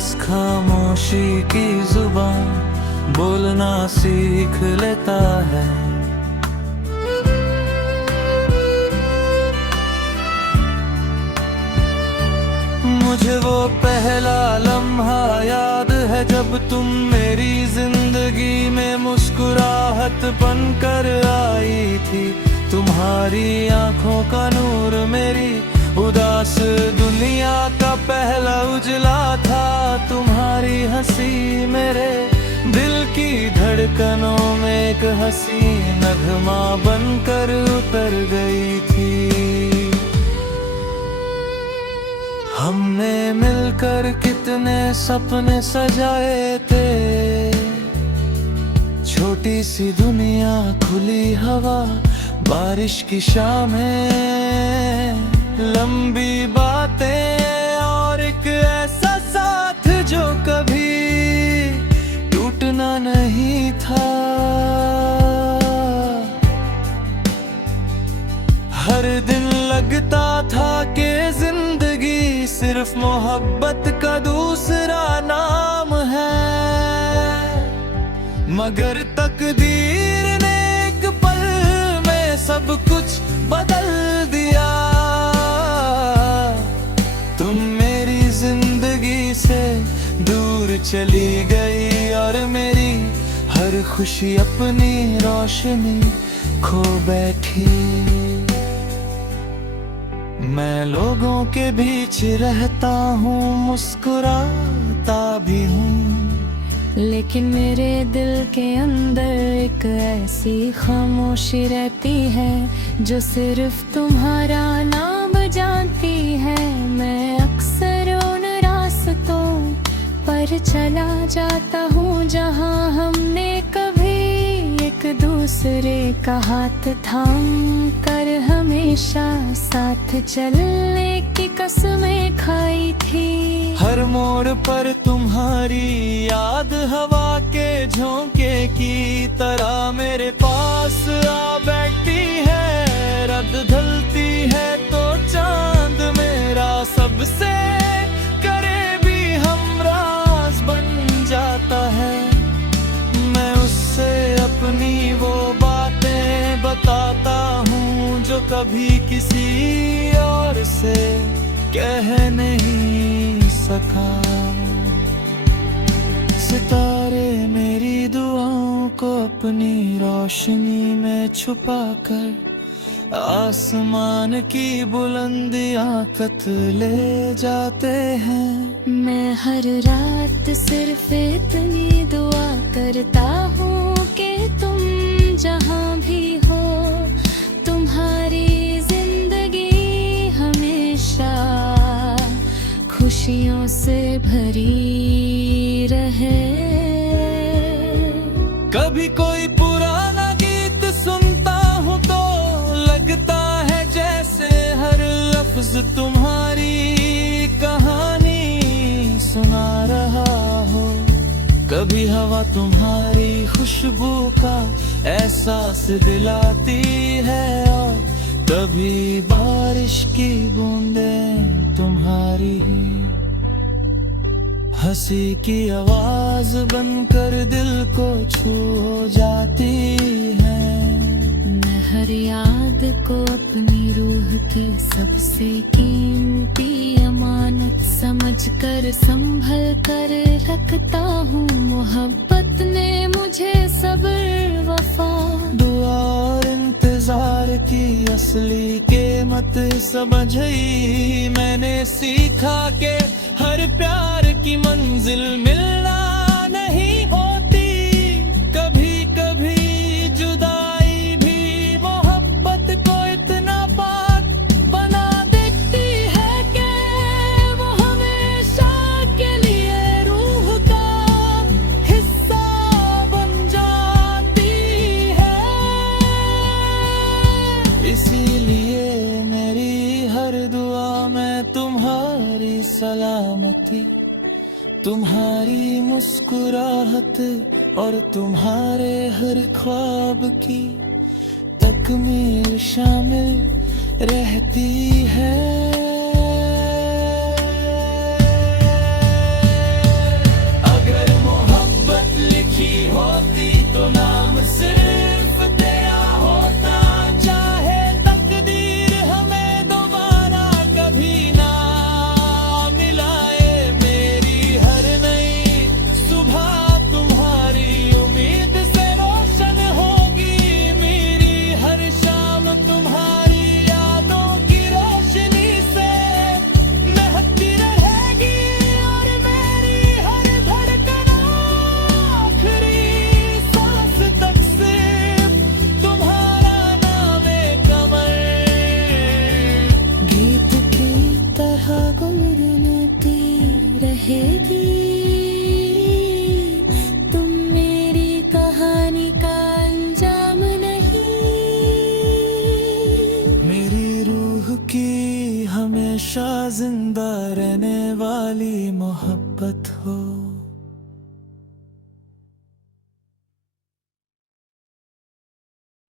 बस खामोशी की जुबान बोलना सीख लेता है। मुझे वो पहला लम्हा याद है जब तुम मेरी जिंदगी में मुस्कुराहट बनकर आई थी। तुम्हारी आंखों का नूर मेरी उदास दुनिया का पहला उजला था। तुम्हारी हंसी मेरे दिल की धड़कनों में एक हंसी नगमा बनकर उतर गई थी। हमने मिलकर कितने सपने सजाए थे, छोटी सी दुनिया, खुली हवा, बारिश की शामें, लंबी बातें और एक ऐसा साथ जो कभी टूटना नहीं था। हर दिन लगता था कि जिंदगी सिर्फ मोहब्बत का दूसरा नाम है, मगर तकदीर ने एक पल में सब कुछ बदल दिया। तुम मेरी जिंदगी से दूर चली गई और मेरी हर खुशी अपनी रोशनी खो बैठी। मैं लोगों के बीच रहता हूँ, मुस्कुराता भी हूँ, लेकिन मेरे दिल के अंदर एक ऐसी खामोशी रहती है जो सिर्फ तुम्हारा नाम जानती है। मैं अक्सर उन रास्तों पर चला जाता हूँ जहाँ हमने कभी एक दूसरे का हाथ थाम कर हमेशा साथ चलने की कसमें खाई थी। हर मोड़ पर तुम्हारी याद हवा के झोंके की तरह मेरे पास आ बैठी है। रात ढलती है तो चांद मेरा सबसे करीबी हमराज बन जाता है। मैं उससे अपनी वो बातें बताता हूँ जो कभी किसी और से कह नहीं सका। सितारे मेरी दुआओं को अपनी रोशनी में छुपाकर आसमान की बुलंदियां तक ले जाते हैं। मैं हर रात सिर्फ इतनी दुआ करता हूँ कि तुम जहाँ भी हो, तुम्हारी जिंदगी हमेशा खुशियों से भरी रहे। कभी कोई पुराना गीत सुनता हूँ तो लगता है जैसे हर लफ्ज तुम्हारी कहानी सुना रहा हो। कभी हवा तुम्हारी खुशबू का एहसास दिलाती है और कभी बारिश की बूंदें तुम्हारी हंसी की आवाज बनकर दिल को छू जाती है। मैं हर याद को अपनी रूह की सबसे कीमती अमानत समझकर संभल कर रखता हूँ। मोहब्बत ने मुझे सब्र, वफा, दुआ और इंतजार की असली कीमत समझी। मैंने सीखा कि हर प्यार की मंजिल मिलना नहीं होती। कभी कभी जुदाई भी मोहब्बत को इतना पाक बना देती है कि वो हमेशा के लिए रूह का हिस्सा बन जाती है। इसीलिए मेरी हर दुआ में तुम्हारी सलामती, तुम्हारी मुस्कुराहट और तुम्हारे हर ख्वाब की तकमील शामिल रहती है। लिखेगी तुम मेरी कहानी का अंजाम नहीं। मेरी रूह की हमेशा जिंदा रहने वाली मोहब्बत हो।